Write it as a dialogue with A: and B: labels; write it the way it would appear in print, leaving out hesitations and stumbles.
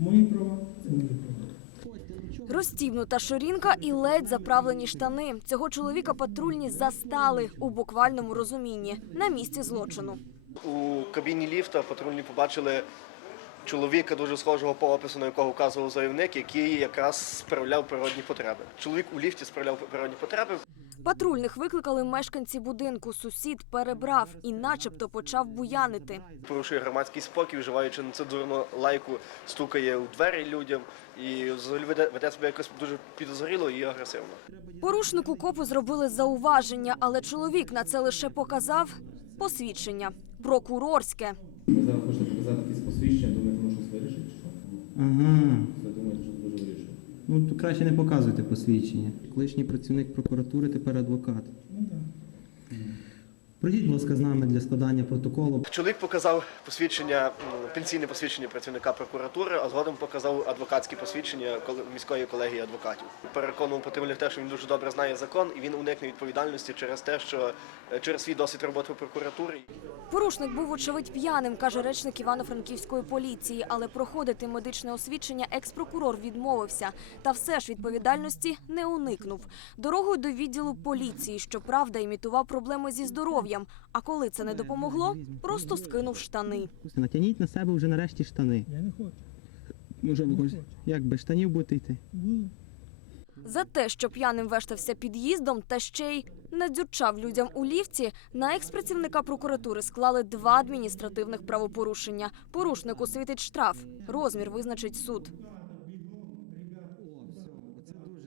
A: Мої права – це мої права.
B: Розстібнута ширинка і ледь заправлені штани. Цього чоловіка патрульні застали у буквальному розумінні на місці злочину.
C: У кабіні ліфта патрульні побачили чоловіка, дуже схожого по опису, на якого вказував заявник, який якраз справляв природні потреби. Чоловік у ліфті справляв природні потреби.
B: Патрульних викликали мешканці будинку. Сусід перебрав і начебто почав буянити.
C: Порушує громадський спокій, вживаючи нецензурну лайку, стукає у двері людям і взагалі веде себе якось дуже підозріло і агресивно.
B: Порушнику копу зробили зауваження, але чоловік на це лише показав посвідчення. Прокурорське.
D: Ви зараз хочете показати якісь посвідчення, думаєте, може щось вирішить, чи що?
E: Ага.
D: Ви думаєте, що дуже вирішить?
E: Ну, то краще не показуйте посвідчення. Колишній працівник прокуратури, тепер адвокат.
A: Ну так.
E: Пройдіть, будь ласка, з нами для складання протоколу.
C: Чоловік показав посвідчення, пенсійне посвідчення працівника прокуратури, а згодом показав адвокатське посвідчення міської колегії адвокатів. Переконував патрульних те, що він дуже добре знає закон і він уникне відповідальності через те, що через свій досвід роботи в прокуратурі.
B: Порушник був, очевидь, п'яним, каже речник Івано-Франківської поліції, але проходити медичне освідчення екс-прокурор відмовився. Та все ж відповідальності не уникнув. Дорогою до відділу поліції, щоправда, імітував проблеми зі здоров'ям. А коли це не допомогло, просто скинув штани.
E: Натягніть на себе вже нарешті штани.
A: Я не хочу.
E: Може, ви хочете? Як без штанів будете йти?
A: Буду.
B: За те, що п'яним вештався під'їздом та ще й надзюрчав людям у ліфті, на екс-працівника прокуратури склали 2 адміністративних правопорушення. Порушнику світить штраф. Розмір визначить суд.